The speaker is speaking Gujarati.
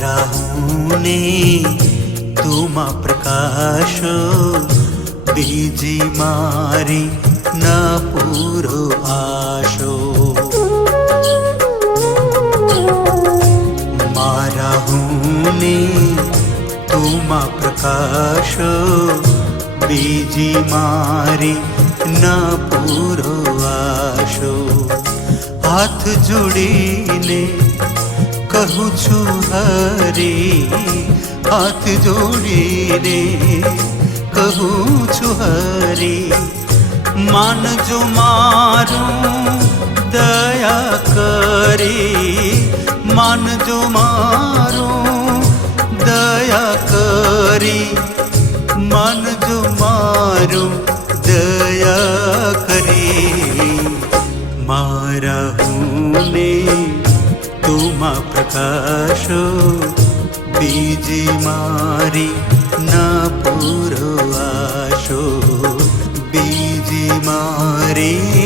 મારા હું ને તુમાં પ્રકાશો, બીજી મારી ન પૂરો આશો. મારા હું ને તુમાં પ્રકાશો, બીજી મારી ન પૂરો આશો. હાથ જોડીને કહું છું હરી, હાથ જોડીને કહું છું હરી, માનજો મારું દયા કરી, માનજો મારું દયા કરી, માનજો મારું દયા કરી. મારા હું ને તુમાં પ્રકાશો, બીજી મારી ન પૂરો આશો, બીજી મારી